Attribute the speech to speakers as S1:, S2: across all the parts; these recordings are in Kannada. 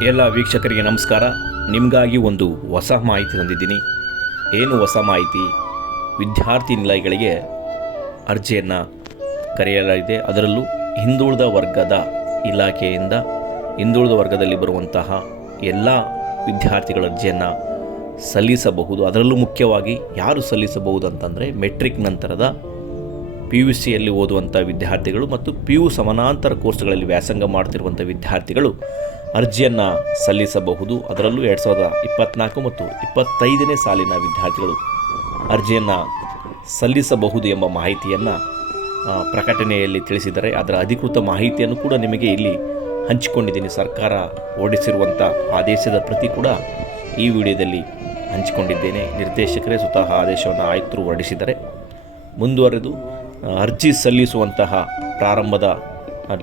S1: ಎಲ್ಲ ವೀಕ್ಷಕರಿಗೆ ನಮಸ್ಕಾರ. ನಿಮಗಾಗಿ ಒಂದು ಹೊಸ ಮಾಹಿತಿ ತಂದಿದ್ದೀನಿ. ಏನು ಹೊಸ ಮಾಹಿತಿ? ವಿದ್ಯಾರ್ಥಿ ನಿಲಯಗಳಿಗೆ ಅರ್ಜಿಯನ್ನು ಕರೆಯಲಾಗಿದೆ. ಅದರಲ್ಲೂ ಹಿಂದುಳಿದ ವರ್ಗದ ಇಲಾಖೆಯಿಂದ ಹಿಂದುಳಿದ ವರ್ಗದಲ್ಲಿ ಬರುವಂತಹ ಎಲ್ಲ ವಿದ್ಯಾರ್ಥಿಗಳ ಅರ್ಜಿಯನ್ನು ಸಲ್ಲಿಸಬಹುದು. ಅದರಲ್ಲೂ ಮುಖ್ಯವಾಗಿ ಯಾರು ಸಲ್ಲಿಸಬಹುದು ಅಂತಂದರೆ ಮೆಟ್ರಿಕ್ ನಂತರದ ಪಿ ಯು ಸಿಯಲ್ಲಿ ಓದುವಂಥ ವಿದ್ಯಾರ್ಥಿಗಳು ಮತ್ತು ಪಿ ಯು ಸಮಾನಾಂತರ ಕೋರ್ಸ್ಗಳಲ್ಲಿ ವ್ಯಾಸಂಗ ಮಾಡ್ತಿರುವಂಥ ವಿದ್ಯಾರ್ಥಿಗಳು. ಅರ್ಜಿಯನ್ನು ಸಲ್ಲಿಸಬಹುದು. ಅದರಲ್ಲೂ ಎರಡು ಸಾವಿರದ ಇಪ್ಪತ್ತ್ನಾಲ್ಕು ಮತ್ತು ಇಪ್ಪತ್ತೈದನೇ ಸಾಲಿನ ವಿದ್ಯಾರ್ಥಿಗಳು ಅರ್ಜಿಯನ್ನು ಸಲ್ಲಿಸಬಹುದು ಎಂಬ ಮಾಹಿತಿಯನ್ನು ಪ್ರಕಟಣೆಯಲ್ಲಿ ತಿಳಿಸಿದ್ದಾರೆ. ಅದರ ಅಧಿಕೃತ ಮಾಹಿತಿಯನ್ನು ಕೂಡ ನಿಮಗೆ ಇಲ್ಲಿ ಹಂಚಿಕೊಂಡಿದ್ದೀನಿ. ಸರ್ಕಾರ ಹೊರಡಿಸಿರುವಂಥ ಆದೇಶದ ಪ್ರತಿ ಕೂಡ ಈ ವಿಡಿಯೋದಲ್ಲಿ ಹಂಚಿಕೊಂಡಿದ್ದೇನೆ. ನಿರ್ದೇಶಕರೇ ಸ್ವತಃ ಆದೇಶವನ್ನು ಆಯುಕ್ತರು ಹೊರಡಿಸಿದ್ದಾರೆ. ಮುಂದುವರೆದು ಅರ್ಜಿ ಸಲ್ಲಿಸುವಂತಹ ಪ್ರಾರಂಭದ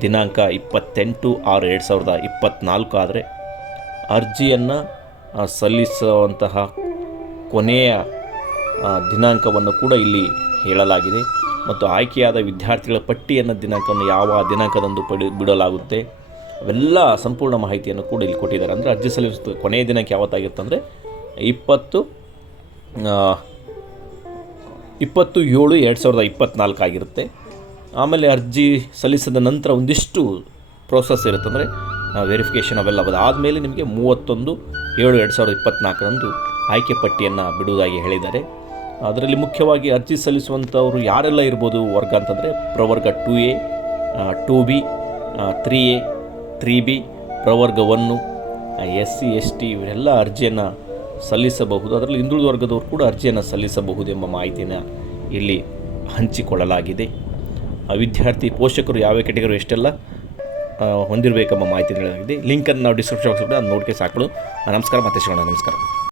S1: ದಿನಾಂಕ ಇಪ್ಪತ್ತೆಂಟು ಆರು ಎರಡು ಸಾವಿರದ ಇಪ್ಪತ್ತ್ನಾಲ್ಕು ಆದರೆ ಅರ್ಜಿಯನ್ನು ಸಲ್ಲಿಸುವಂತಹ ಕೊನೆಯ ದಿನಾಂಕವನ್ನು ಕೂಡ ಇಲ್ಲಿ ಹೇಳಲಾಗಿದೆ. ಮತ್ತು ಆಯ್ಕೆಯಾದ ವಿದ್ಯಾರ್ಥಿಗಳ ಪಟ್ಟಿಯನ್ನು ದಿನಾಂಕವನ್ನು ಯಾವ ದಿನಾಂಕದಂದು ಪಡಿ, ಬಿಡಲಾಗುತ್ತೆ, ಅವೆಲ್ಲ ಸಂಪೂರ್ಣ ಮಾಹಿತಿಯನ್ನು ಕೂಡ ಇಲ್ಲಿ ಕೊಟ್ಟಿದ್ದಾರೆ. ಅಂದರೆ ಅರ್ಜಿ ಸಲ್ಲಿಸ ಕೊನೆಯ ದಿನಾಂಕ ಯಾವತ್ತಾಗಿರುತ್ತೆ ಅಂದರೆ ಇಪ್ಪತ್ತು ಇಪ್ಪತ್ತು ಏಳು ಎರಡು ಸಾವಿರದ ಇಪ್ಪತ್ತ್ನಾಲ್ಕು ಆಗಿರುತ್ತೆ. ಆಮೇಲೆ ಅರ್ಜಿ ಸಲ್ಲಿಸಿದ ನಂತರ ಒಂದಿಷ್ಟು ಪ್ರೋಸೆಸ್ ಇರುತ್ತೆ. ಅಂದರೆ ವೆರಿಫಿಕೇಷನ್ ಅವೆಲ್ಲ ಅದಾದಮೇಲೆ ನಿಮಗೆ ಮೂವತ್ತೊಂದು, ಏಳು, ಎರಡು ಸಾವಿರದ ಇಪ್ಪತ್ತ್ನಾಲ್ಕರಂದು ಆಯ್ಕೆ ಪಟ್ಟಿಯನ್ನು ಬಿಡುವುದಾಗಿ ಹೇಳಿದ್ದಾರೆ. ಅದರಲ್ಲಿ ಮುಖ್ಯವಾಗಿ ಅರ್ಜಿ ಸಲ್ಲಿಸುವಂಥವರು ಯಾರೆಲ್ಲ ಇರ್ಬೋದು ವರ್ಗ ಅಂತಂದರೆ, ಪ್ರವರ್ಗ two A two B three A three B ಪ್ರವರ್ಗ one S C S T ಇವರೆಲ್ಲ ಅರ್ಜಿಯನ್ನು ಸಲ್ಲಿಸಬಹುದು. ಅದರಲ್ಲಿ ಹಿಂದುಳಿದ ವರ್ಗದವರು ಕೂಡ ಅರ್ಜಿಯನ್ನು ಸಲ್ಲಿಸಬಹುದು ಎಂಬ ಮಾಹಿತಿಯನ್ನು ಇಲ್ಲಿ ಹಂಚಿಕೊಳ್ಳಲಾಗಿದೆ. ವಿದ್ಯಾರ್ಥಿ ಪೋಷಕರು ಯಾವ ಕೆಟಗರಿ ಎಷ್ಟೆಲ್ಲ ಹೊಂದಿರಬೇಕೆಂಬ ಮಾಹಿತಿ ನೀಡಲಾಗಿದೆ. ಲಿಂಕನ್ನು ನಾವು ಡಿಸ್ಕ್ರಿಪ್ಷನ್ ಬಾಕ್ಸ್ ಕೂಡ ನೋಡ್ಕೆ ಸಾಕು ನಮಸ್ಕಾರ, ಮತ್ತೆ ಸಿಗೋಣ. ನಮಸ್ಕಾರ.